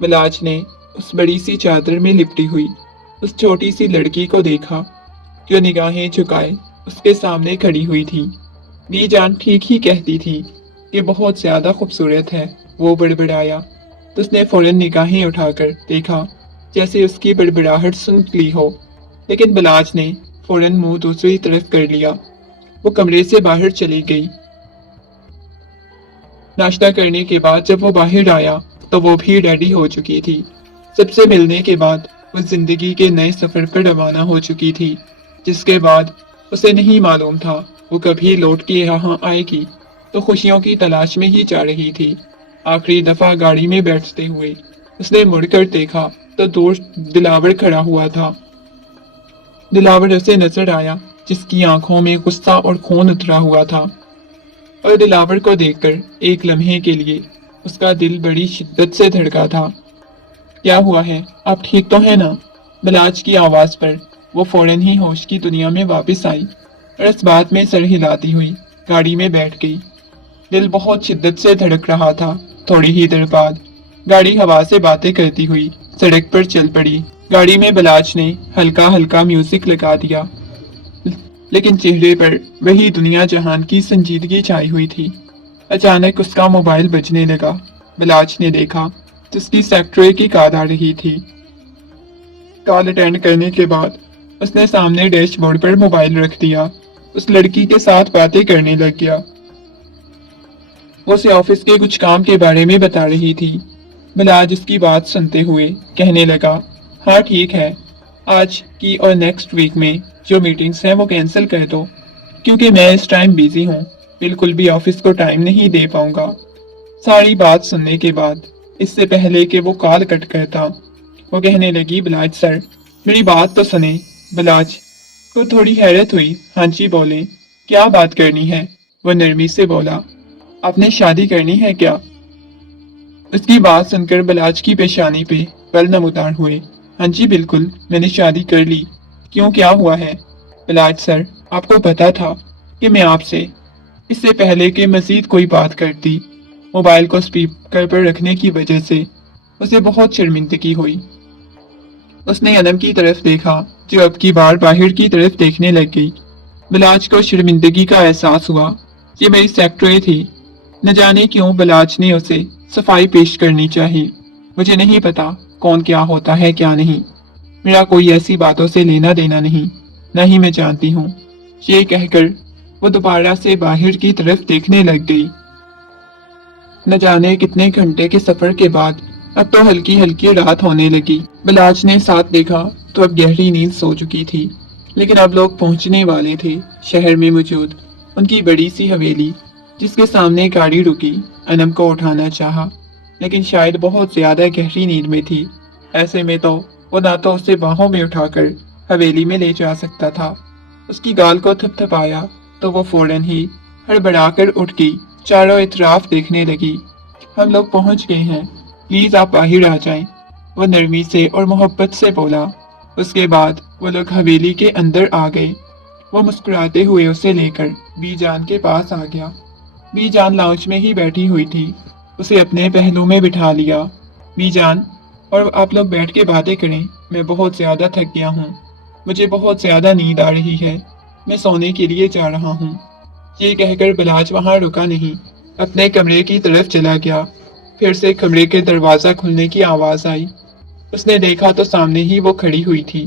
बिलाज ने उस बड़ी सी चादर में लिपटी हुई उस छोटी सी लड़की को देखा जो निगाहें झुकाए उसके सामने खड़ी हुई थी। बीजान ठीक ही कहती थी कि बहुत ज्यादा खूबसूरत है, वो बड़बड़ाया। तो उसने फौरन निगाहें उठाकर देखा जैसे उसकी बड़बड़ाहट सुन ली हो, लेकिन बिलाज ने फौरन मुंह दूसरी तरफ कर लिया। वो कमरे से बाहर चली गई। नाश्ता करने के बाद जब वो बाहर आया तो वो भी रेडी हो चुकी थी। सबसे मिलने के बाद वो जिंदगी के नए सफर पर रवाना हो चुकी थी, जिसके बाद उसे नहीं मालूम था वो कभी लौट के यहाँ आएगी। तो खुशियों की तलाश में ही जा रही थी। आखिरी दफा गाड़ी में बैठते हुए उसने मुड़कर देखा तो दूर दिलावर खड़ा हुआ था। दिलावर उसे नजर आया, जिसकी आंखों में गुस्सा और खून उतरा हुआ था। और दिलावर को देखकर एक लम्हे के लिए उसका दिल बड़ी शिद्दत से धड़का था। क्या हुआ है, आप ठीक तो हैं ना? बिलाज की आवाज पर वो फौरन ही होश की दुनिया में वापस आई और इस बात में सर हिलाती हुई गाड़ी में बैठ गई। दिल बहुत शिद्दत से धड़क रहा था। थोड़ी ही देर बाद गाड़ी हवा से बातें करती हुई सड़क पर चल पड़ी। गाड़ी में बिलाज ने हल्का हल्का म्यूजिक लगा दिया, लेकिन चेहरे पर वही दुनिया जहान की संजीदगी छाई हुई थी। अचानक उसका मोबाइल बजने लगा। बिलाज ने देखा तो उसकी सेक्रेटरी की कॉल आ रही थी। कॉल अटेंड करने के बाद उसने सामने डैशबोर्ड पर मोबाइल रख दिया। उस लड़की के साथ बातें करने लग गया। वो उसे ऑफिस के कुछ काम के बारे में बता रही थी। बिलाज उसकी बात सुनते हुए कहने लगा, हाँ ठीक है, आज की और नेक्स्ट वीक में जो मीटिंग्स हैं वो कैंसिल कर दो, क्योंकि मैं इस टाइम बिजी हूँ, बिल्कुल भी ऑफिस को टाइम नहीं दे पाऊंगा। सारी बात सुनने के बाद इससे पहले कि वो कॉल कट करता, वो कहने लगी, बलाज सर मेरी बात तो सुने। बलाज को थोड़ी हैरत हुई। हाँ जी बोले, क्या बात करनी है? वो नरमी से बोला, आपने शादी करनी है क्या? उसकी बात सुनकर बलाज की पेशानी पे पल नम हुए। हाँ जी बिल्कुल, मैंने शादी कर ली। क्यों, क्या हुआ है? बलाज सर, आपको पता था कि मैं आपसे इससे पहले कि मजीद कोई बात करती, मोबाइल को स्पीकर पर रखने की वजह से उसे बहुत शर्मिंदगी हुई। उसने अनम की तरफ देखा जो अब की बार बाहर की तरफ देखने लग गई। बलाज को शर्मिंदगी का एहसास हुआ। ये मेरी सेक्रेटरी थी। न जाने क्यों बलाज ने उसे सफाई पेश करनी चाहिए। मुझे नहीं पता कौन क्या होता है क्या नहीं। मेरा कोई ऐसी बातों से लेना देना नहीं, न ही मैं जानती हूँ। ये कहकर वो दोबारा से बाहर की तरफ देखने लग गई। न जाने कितने घंटे के सफर के बाद अब तो हल्की हल्की रात होने लगी। बिलाज ने साथ देखा तो अब गहरी नींद सो चुकी थी। लेकिन अब लोग पहुंचने वाले थे शहर में मौजूद उनकी बड़ी सी हवेली, जिसके सामने गाड़ी रुकी। अनम को उठाना चाहा, लेकिन शायद बहुत ज्यादा गहरी नींद में थी। ऐसे में तो वो ना तो उसे बाहों में उठाकर हवेली में ले जा सकता था। उसकी गाल को थपथपाया तो वो फौरन ही हड़बड़ाकर उठ गई। चारों इतराफ देखने लगी। हम लोग पहुंच गए हैं, प्लीज आप बाहर आ जाएं। वो नरमी से और मोहब्बत से बोला। उसके बाद वो लोग हवेली के अंदर आ गए। वो मुस्कुराते हुए उसे लेकर बी जान के पास आ गया। बी जान लाउंज में ही बैठी हुई थी। उसे अपने पहलू में बिठा लिया। बी जान, और आप लोग बैठ के बातें करें, मैं बहुत ज्यादा थक गया हूँ। मुझे बहुत ज्यादा नींद आ रही है, मैं सोने के लिए जा रहा हूँ। ये कहकर बिलाज वहां रुका नहीं, अपने कमरे की तरफ चला गया। फिर से कमरे के दरवाजा खुलने की आवाज आई। उसने देखा तो सामने ही वो खड़ी हुई थी।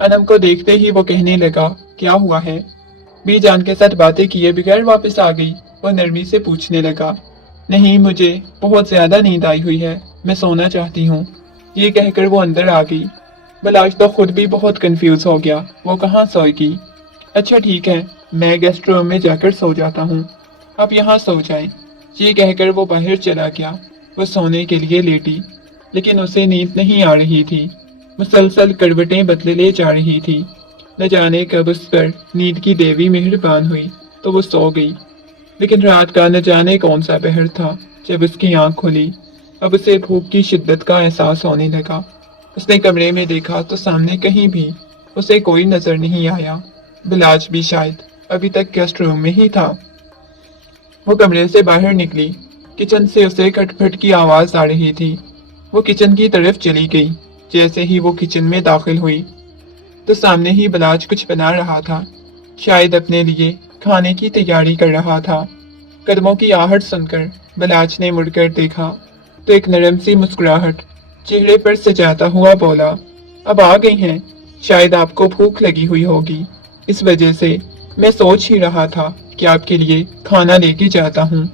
अनम को देखते ही वो कहने लगा, क्या हुआ है? बी जान के साथ बातें किए बगैर वापस आ गई? वो नरमी से पूछने लगा। नहीं, मुझे बहुत ज्यादा नींद आई हुई है, मैं सोना चाहती हूँ। ये कहकर वो अंदर आ गई। बिलाज तो खुद भी बहुत कंफ्यूज हो गया, वो कहाँ सोएगी। अच्छा ठीक है, मैं गेस्ट रूम में जाकर सो जाता हूँ, आप यहाँ सो जाएं। ये कहकर वो बाहर चला गया। वो सोने के लिए लेटी, लेकिन उसे नींद नहीं आ रही थी। मुसलसल करवटें बदले ले जा रही थी। न जाने कब उस पर नींद की देवी मेहरबान हुई तो वो सो गई। लेकिन रात का न जाने कौन सा पहर था जब उसकी आंख खुली। अब उसे भूख की शिद्दत का एहसास होने लगा। उसने कमरे में देखा तो सामने कहीं भी उसे कोई नजर नहीं आया। बिलाज भी शायद अभी तक गेस्ट रूम में ही था। वो कमरे से बाहर निकली। किचन से उसे खटपट की आवाज आ रही थी। वो किचन की तरफ चली गई। जैसे ही वो किचन में दाखिल हुई तो सामने ही बिलाज कुछ बना रहा था। शायद अपने लिए खाने की तैयारी कर रहा था। कदमों की आहट सुनकर बिलाज ने मुड़कर देखा तो एक नरम सी मुस्कुराहट चेहरे पर सजाता हुआ बोला, अब आ गई हैं, शायद आपको भूख लगी हुई होगी, इस वजह से मैं सोच ही रहा था कि आपके लिए खाना लेके जाता हूँ,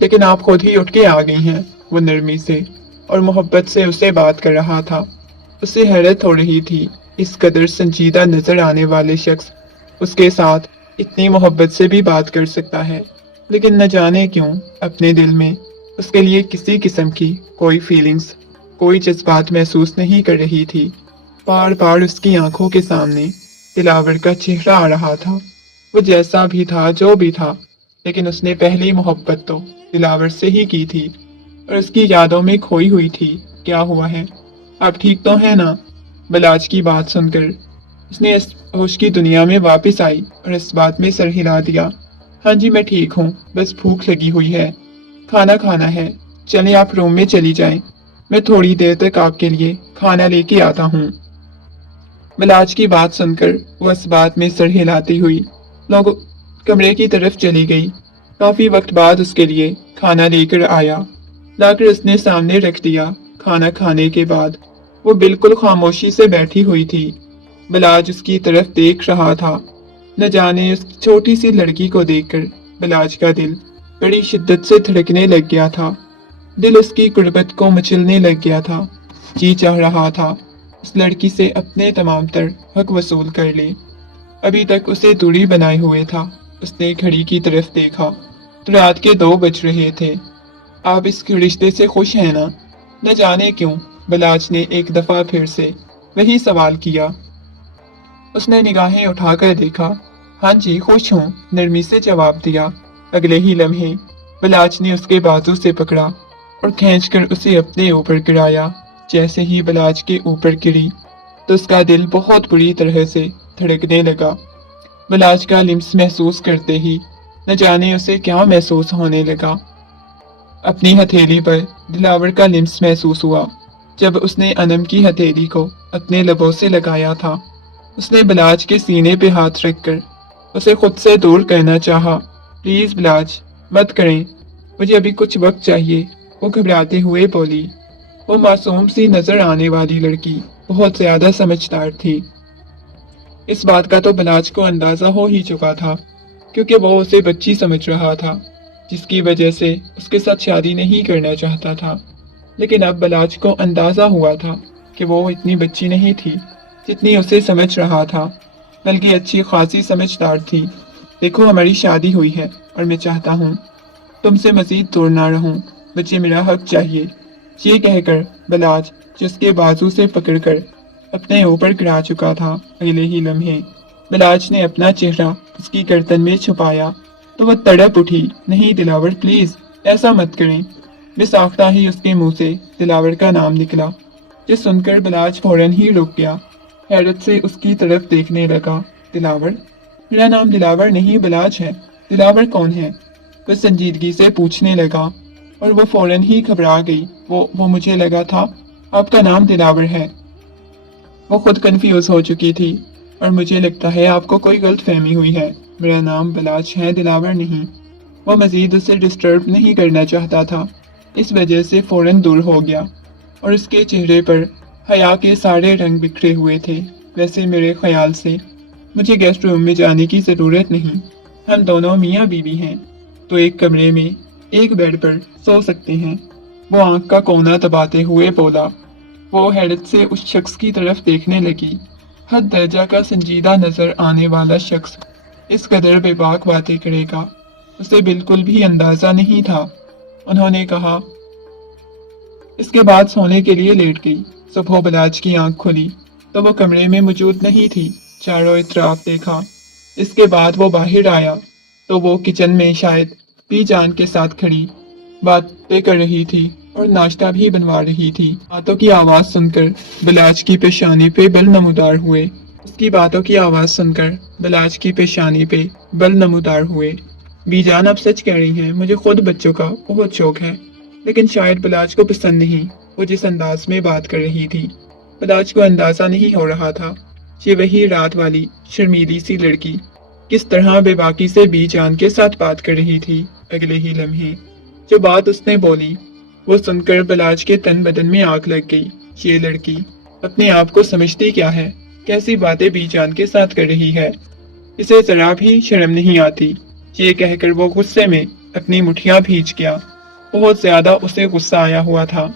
लेकिन आप खुद ही उठ के आ गई हैं। वो नरमी से और मोहब्बत से उसे बात कर रहा था। उसे हैरत हो रही थी, इस कदर संजीदा नजर आने वाले शख्स उसके साथ इतनी मोहब्बत से भी बात कर सकता है। लेकिन न जाने क्यों अपने दिल में उसके लिए किसी किस्म की कोई फीलिंग्स, कोई जज्बात महसूस नहीं कर रही थी। बार बार उसकी आंखों के सामने दिलावर का चेहरा आ रहा था। वो जैसा भी था, जो भी था, लेकिन उसने पहली मोहब्बत तो दिलावर से ही की थी और उसकी यादों में खोई हुई थी। क्या हुआ है, आप ठीक तो है ना? बिलाज की बात सुनकर उसने इस होश की दुनिया में वापस आई और इस बात में सर हिला दिया। हाँ जी मैं ठीक हूँ, बस भूख लगी हुई है, खाना खाना है। चलें आप रूम में चली जाएं, मैं थोड़ी देर तक आपके लिए खाना लेके आता हूँ। बिलाज की बात सुनकर वो इस बात में सर हिलाती हुई लोग कमरे की तरफ चली गई। काफी वक्त बाद उसके लिए खाना लेकर आया, लाकर उसने सामने रख दिया। खाना खाने के बाद वो बिल्कुल खामोशी से बैठी हुई थी। बिलाज उसकी तरफ देख रहा था। न जाने उस छोटी सी लड़की को देखकर बिलाज का दिल बड़ी शिद्दत से धड़कने लग गया था। दिल उसकी गुर्बत को मचलने लग गया था। जी चाह रहा था उस लड़की से अपने तमाम तर हक वसूल कर ले। अभी तक उसे दूरी बनाए हुए था। उसने घड़ी की तरफ देखा तो रात के 2 बज रहे थे। आप इस रिश्ते से खुश हैं ना? न जाने क्यों बलाज ने एक दफा फिर से वही सवाल किया। उसने निगाहें उठाकर देखा। हाँ जी, खुश हूँ, नरमी से जवाब दिया। अगले ही लम्हे बलाज ने उसके बाजू से पकड़ा और खींचकर उसे अपने ऊपर गिराया। जैसे ही बलाज के ऊपर गिरी तो उसका दिल बहुत बुरी तरह से धड़कने लगा। बलाज का लिम्स महसूस करते ही न जाने उसे क्या महसूस होने लगा। अपनी हथेली पर दिलावर का लिम्स महसूस हुआ। जब उसने अनम की हथेली को अपने लबों से लगाया था, उसने बलाज के सीने पे हाथ रखकर उसे खुद से दूर करना चाहा। प्लीज बलाज, मत करें, मुझे अभी कुछ वक्त चाहिए, वो घबराते हुए बोली। वो मासूम सी नजर आने वाली लड़की बहुत ज्यादा समझदार थी। इस बात का तो बलाज को अंदाजा हो ही चुका था, क्योंकि वो उसे बच्ची समझ रहा था, जिसकी वजह से उसके साथ शादी नहीं करना चाहता था। लेकिन अब बलाज को अंदाजा हुआ था कि वो इतनी बच्ची नहीं थी जितनी उसे समझ रहा था, बल्कि अच्छी खासी समझदार थी। देखो, हमारी शादी हुई है और मैं चाहता हूँ तुमसे मजीद दूर ना रहूं, मुझे मेरा हक चाहिए। ये कहकर बलाज जिसके बाजू से पकड़कर अपने ऊपर गिरा चुका था, अगले ही लम्हे बलाज ने अपना चेहरा उसकी गर्दन में छुपाया तो वह तड़प उठी। नहीं दिलावर, प्लीज ऐसा मत करें। बेसाख्ता ही उसके मुंह से दिलावर का नाम निकला, जिस सुनकर बलाज फौरन ही रुक गया, हैरत से उसकी तरफ देखने लगा। दिलावर? मेरा नाम दिलावर नहीं बलाज है। दिलावर कौन है? वह संजीदगी से पूछने लगा और वो फौरन ही घबरा गई। वो मुझे लगा था आपका नाम दिलावर है। वो खुद कंफ्यूज हो चुकी थी। और मुझे लगता है आपको कोई गलत फहमी हुई है, मेरा नाम बलाज है, दिलावर नहीं। वो मजीद उसे डिस्टर्ब नहीं करना चाहता था, इस वजह से फौरन दूर हो गया और उसके चेहरे पर हया के सारे रंग बिखरे हुए थे। वैसे मेरे ख्याल से मुझे गेस्ट रूम में जाने की ज़रूरत नहीं, हम दोनों मियाँ बीवी हैं तो एक कमरे में एक बेड पर सो सकते हैं। वो आंख का कोना दबाते हुए बोला। वो हैरत से उस शख्स की तरफ देखने लगी। हद दर्जा का संजीदा नजर आने वाला शख्स इस कदर बेबाक बातें करेगा, उसे बिल्कुल भी अंदाजा नहीं था। उन्होंने कहा। इसके बाद सोने के लिए लेट गई। सुबह बलाज की आंख खुली तो वो कमरे में मौजूद नहीं थी। चारों इतराफ देखा। इसके बाद वो बाहर आया तो वो किचन में शायद बीजान के साथ खड़ी बातें कर रही थी और नाश्ता भी बनवा रही थी। बातों की आवाज सुनकर बलाज की पेशानी पे बल नमूदार हुए। उसकी बातों की आवाज सुनकर बलाज की पेशानी पे बल नमूदार हुए। बीजान, आप सच कह रही हैं, मुझे खुद बच्चों का बहुत शौक है, लेकिन शायद बलाज को पसंद नहीं वो जिस अंदाज में बात कर रही थी। बलाज को अंदाजा नहीं हो रहा था ये वही रात वाली शर्मीली सी लड़की किस तरह बेबाकी से बीजान के साथ बात कर रही थी। अगले ही लम्हे जो बात उसने बोली वो सुनकर बलाज के तन बदन में आग लग गई। ये लड़की अपने आप को समझती क्या है, कैसी बातें बीजान के साथ कर रही है, इसे जरा भी शर्म नहीं आती। ये कहकर वो गुस्से में अपनी मुठियां भींच गया। बहुत ज्यादा उसे गुस्सा आया हुआ था।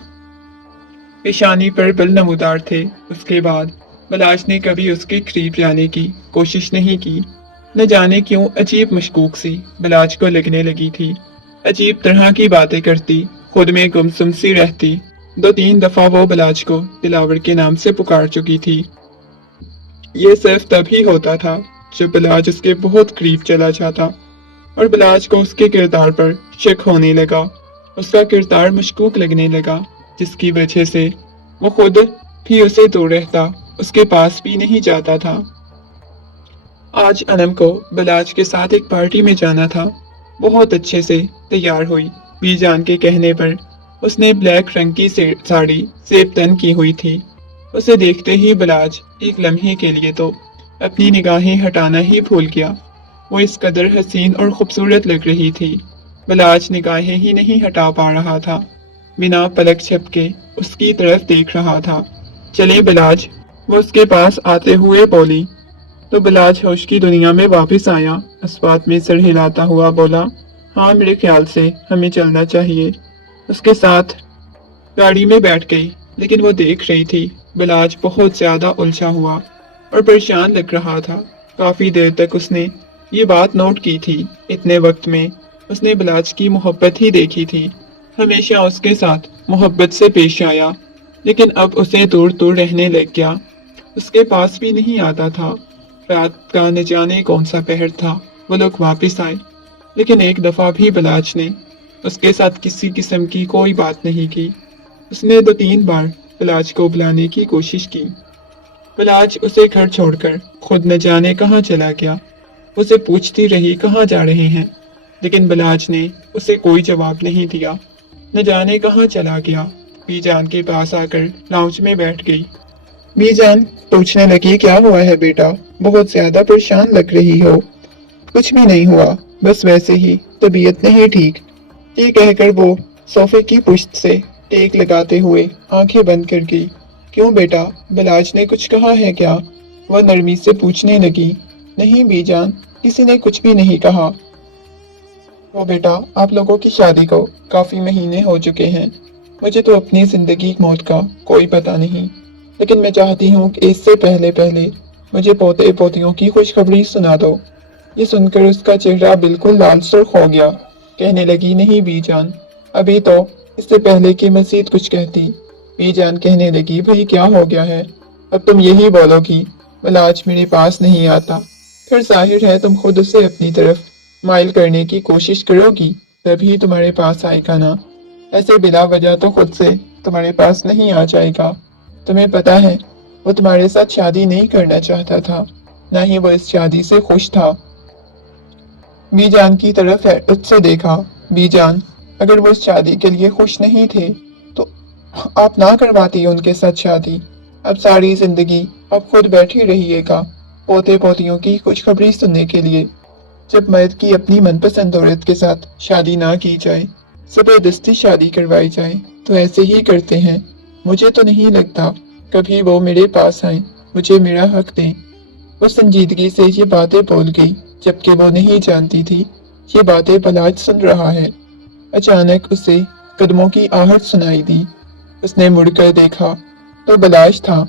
पेशानी पर बल नमूदार थे। उसके बाद बलाज ने कभी उसके करीब जाने की कोशिश नहीं की। न जाने क्यों अजीब मशकूक सी बलाज को लगने लगी थी। अजीब तरह की बातें करती, खुद में गुमसुम सी रहती। 2-3 दफा वो बलाज को दिलावर के नाम से पुकार चुकी थी। ये सिर्फ तभी होता था जब बलाज उसके बहुत करीब चला जाता और बलाज को उसके किरदार पर शक होने लगा। उसका किरदार मशकूक लगने लगा, जिसकी वजह से वो खुद भी उसे दूर रहता, उसके पास भी नहीं जाता था। आज अनम को बलाज के साथ एक पार्टी में जाना था। बहुत अच्छे से तैयार हुई। बीजान के कहने पर उसने ब्लैक रंग की साड़ी सेब तन की हुई थी। उसे देखते ही बलाज एक लम्हे के लिए तो अपनी निगाहें हटाना ही भूल गया। वो इस कदर हसीन और खूबसूरत लग रही थी, बलाज निगाहें ही नहीं हटा पा रहा था। बिना पलक झपके उसकी तरफ देख रहा था। चले बलाज, वो उसके पास आते हुए बोली। तो बलाज होश की दुनिया में वापस आया। इस बात में सर हिलाता हुआ बोला, हाँ मेरे ख्याल से हमें चलना चाहिए। उसके साथ गाड़ी में बैठ गई, लेकिन वो देख रही थी बलाज बहुत ज्यादा उलझा हुआ और परेशान लग रहा था। काफी देर तक उसने ये बात नोट की थी। इतने वक्त में उसने बलाज की मोहब्बत ही देखी थी। हमेशा उसके साथ मोहब्बत से पेश आया। लेकिन अब उसे दूर दूर रहने लग गया। उसके पास भी नहीं आता था। रात का न जाने कौन सा पहर था। वो लोग वापस आए, लेकिन एक दफा भी बलाज ने उसके साथ किसी किस्म की कोई बात नहीं की। उसने 2-3 बार बलाज को बुलाने की कोशिश की। बलाज उसे घर छोड़कर खुद न जाने कहाँ चला गया। उसे पूछती रही कहाँ जा रहे हैं, लेकिन बलाज ने उसे कोई जवाब नहीं दिया। न जाने कहाँ चला गया। बीजान के पास आकर लाउंज में बैठ गई। बीजान पूछने लगी, क्या हुआ है बेटा? बहुत ज्यादा परेशान लग रही हो। कुछ भी नहीं हुआ, बस वैसे ही तबीयत नहीं ठीक। ये कहकर वो सोफे की पुश्त से टेक लगाते हुए आंखें बंद कर गई। क्यों बेटा, बलाज ने कुछ कहा है क्या? वह नरमी से पूछने लगी। नहीं बीजान, किसी ने कुछ भी नहीं कहा। वो बेटा, आप लोगों की शादी को काफी महीने हो चुके हैं। मुझे तो अपनी जिंदगी मौत का कोई पता नहीं, लेकिन मैं चाहती हूँ कि इससे पहले पहले मुझे पोते पोतियों की खुशखबरी सुना दो। ये सुनकर उसका चेहरा बिल्कुल लाल सुर्ख हो गया। कहने लगी, नहीं बीजान, अभी तो इससे पहले कि मजीद कुछ कहती। बीजान कहने लगी, भाई क्या हो गया है? अब तुम यही बोलोगी बलाज मेरे पास नहीं आता, फिर जाहिर है तुम खुद उसे अपनी तरफ माइल करने की कोशिश करोगी, तभी तुम्हारे पास आएगा ना। ऐसे बिना वजह तो खुद से तुम्हारे पास नहीं आ जाएगा। तुम्हें पता है वो तुम्हारे साथ शादी नहीं करना चाहता था, ना ही वो इस शादी से खुश था। बीजान की तरफ उससे देखा। बीजान, अगर वो इस शादी के लिए खुश नहीं थे तो आप ना करवाती उनके साथ शादी। अब सारी जिंदगी आप खुद बैठी रहिएगा पोते पोतियों की खुशखबरी सुनने के लिए। जब मर्द की अपनी मनपसंद औरत के साथ शादी ना की जाए, जबरदस्ती शादी करवाई जाए, तो ऐसे ही करते हैं। मुझे तो नहीं लगता कभी वो मेरे पास आए, मुझे मेरा हक दें। वो संजीदगी से ये बातें बोल गई, जबकि वो नहीं जानती थी ये बातें बलाज सुन रहा है। अचानक उसे कदमों की आहट सुनाई दी। उसने मुड़कर देखा तो बलाज था।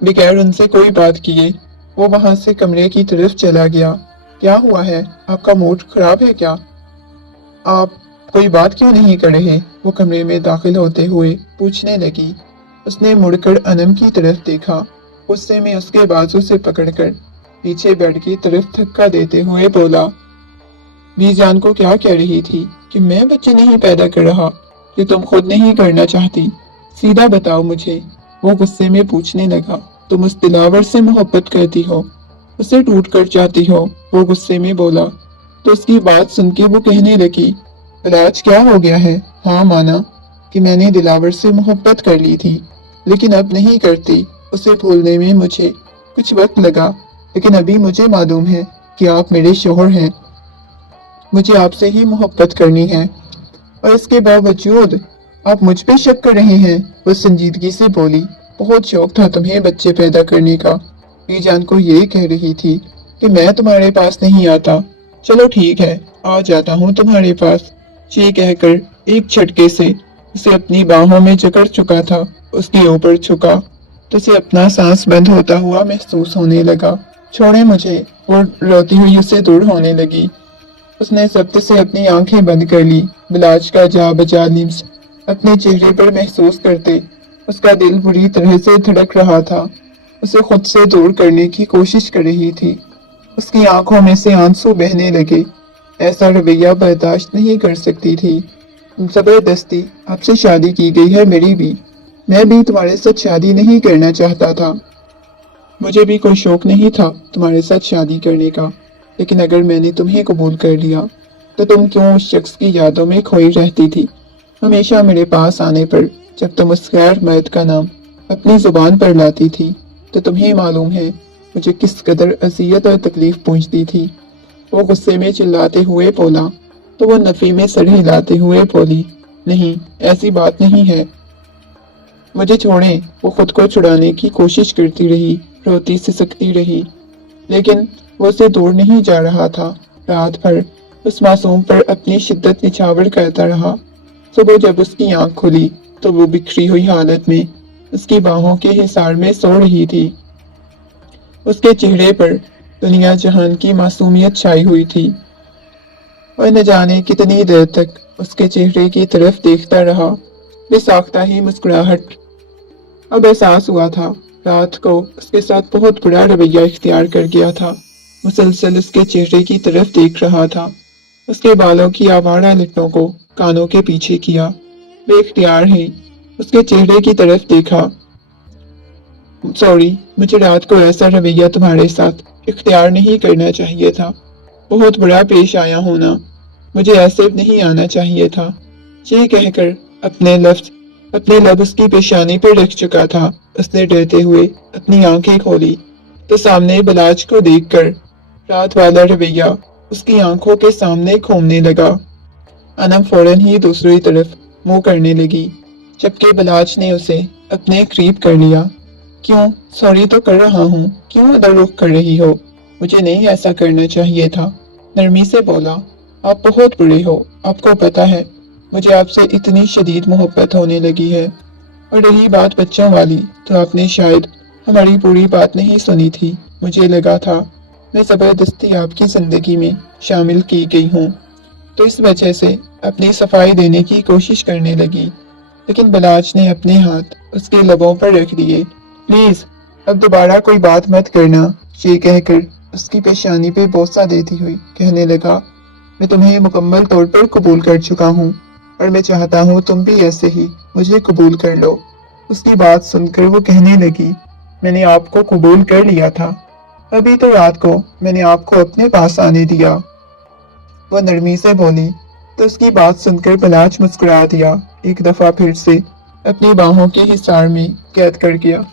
बगैर उनसे कोई बात किए वो वहां से कमरे की तरफ चला गया। क्या हुआ है? आपका मूड खराब है क्या? आप कोई बात क्यों नहीं कर रहे? वो कमरे में दाखिल होते हुए पूछने लगी। उसने मुड़कर अनम की तरफ देखा। गुस्से में उसके बाजू से पकड़कर पीछे बेड की तरफ धक्का देते हुए बोला, बीजान को क्या कह रही थी कि मैं बच्चे नहीं पैदा कर रहा, कि तुम खुद नहीं करना चाहती? सीधा बताओ मुझे। वो गुस्से में पूछने लगा। तुम उस दिलावर से मोहब्बत करती हो, उसे टूट कर चाहती हो? वो गुस्से में बोला। तो उसकी बात सुन के वो कहने लगी, बलाज क्या हो गया है? हाँ माना कि मैंने दिलावर से मोहब्बत कर ली थी, लेकिन अब नहीं करती। उसे भूलने में मुझे कुछ वक्त लगा, लेकिन अभी मुझे मालूम है कि आप मेरे शोहर हैं। मुझे आपसे ही मोहब्बत करनी है, और इसके बावजूद आप मुझ पे शक कर रहे हैं। वो संजीदगी से बोली, बहुत शौक था तुम्हें बच्चे पैदा करने का। बीजान को ये कह रही थी कि मैं तुम्हारे पास नहीं आता। चलो ठीक है, आ जाता हूँ तुम्हारे पास। ये कहकर एक झटके से उसे अपनी बाहों में जकड़ चुका था। उसके ऊपर झुका तो उसे अपना सांस बंद होता हुआ महसूस होने लगा। छोड़े मुझे। वो रोती हुई उससे दूर होने लगी। उसने सख्त से अपनी आंखें बंद कर ली। बिलाज का जा बजा लिम्स अपने चेहरे पर महसूस करते उसका दिल बुरी तरह से धड़क रहा था। उसे खुद से दूर करने की कोशिश कर रही थी। उसकी आंखों में से आंसू बहने लगे। ऐसा रवैया बर्दाश्त नहीं कर सकती थी। जबरदस्ती आपसे शादी की गई है मेरी भी। मैं भी तुम्हारे साथ शादी नहीं करना चाहता था। मुझे भी कोई शौक नहीं था तुम्हारे साथ शादी करने का, लेकिन अगर मैंने तुम्हें कबूल कर लिया तो तुम क्यों उस शख्स की यादों में खोई रहती थी? हमेशा मेरे पास आने पर जब तुम उस गैर मर्द का नाम अपनी जुबान पर लाती थी तो तुम्हें मालूम है मुझे किस कदर अजियत और तकलीफ पहुंचती थी। वो गुस्से में चिल्लाते हुए बोला तो वो नफी में सर हिलाते हुए बोली, नहीं, ऐसी बात नहीं है। मुझे छोड़ें। वो खुद को छुड़ाने की कोशिश करती रही, रोती सिसकती रही, लेकिन वो उसे दूर नहीं जा रहा था। रात भर उस मासूम पर अपनी शिद्दत निछावर करता रहा। सुबह जब उसकी आंख खुली तो वो बिखरी हुई हालत में उसकी बाहों के हिसार में सो रही थी। उसके चेहरे पर दुनिया जहान की मासूमियत छाई हुई थी। और न जाने कितनी देर तक उसके चेहरे की तरफ देखता रहा। बेसाख्ता ही मुस्कुराहट अब एहसास हुआ था रात को उसके साथ बहुत बुरा रवैया इख्तियार कर गया था। मुसलसल उसके चेहरे की तरफ देख रहा था, उसके बालों की आवारा लटों को कानों के पीछे किया। बेख्तियार ही उसके चेहरे की तरफ देखा। सॉरी, मुझे रात को ऐसा रवैया तुम्हारे साथ इख्तियार नहीं करना चाहिए था। बहुत बुरा पेश आया होना, मुझे ऐसे नहीं आना चाहिए था। ये कहकर अपने लब उसकी पेशानी पर रख चुका था। उसने डरते हुए अपनी आंखें खोली तो सामने बलाज को देखकर रात वाला रवैया उसकी आंखों के सामने घूमने लगा। अनम फौरन ही दूसरी तरफ मुंह करने लगी, जबकि बलाज ने उसे अपने करीब कर लिया। क्यों? सॉरी तो कर रहा हूँ, क्यों अदर रुख कर रही हो? मुझे नहीं ऐसा करना चाहिए था, नरमी से बोला। आप बहुत बुरे हो, आपको पता है मुझे आपसे इतनी शदीद मोहब्बत होने लगी है। और रही बात बच्चों वाली, तो आपने शायद हमारी पूरी बात नहीं सुनी थी। मुझे लगा था मैं जबरदस्ती आपकी जिंदगी में शामिल की गई हूँ, तो इस वजह से अपनी सफाई देने की कोशिश करने लगी। लेकिन बलाज ने अपने हाथ उसके लबों पर रख दिए। प्लीज अब दोबारा कोई बात मत करना, ये कहकर उसकी पेशानी पे बोसा देती हुई कहने लगा। मैं तुम्हें मुकम्मल तौर पर कबूल कर चुका हूँ और मैं चाहता हूँ तुम भी ऐसे ही मुझे कबूल कर लो। उसकी बात सुनकर वो कहने लगी, मैंने आपको कबूल कर लिया था, अभी तो रात को मैंने आपको अपने पास आने दिया। वो नरमी से बोली तो उसकी बात सुनकर बलाज मुस्कुरा दिया, एक दफा फिर से अपनी बाहों के हिसार में कैद कर गया।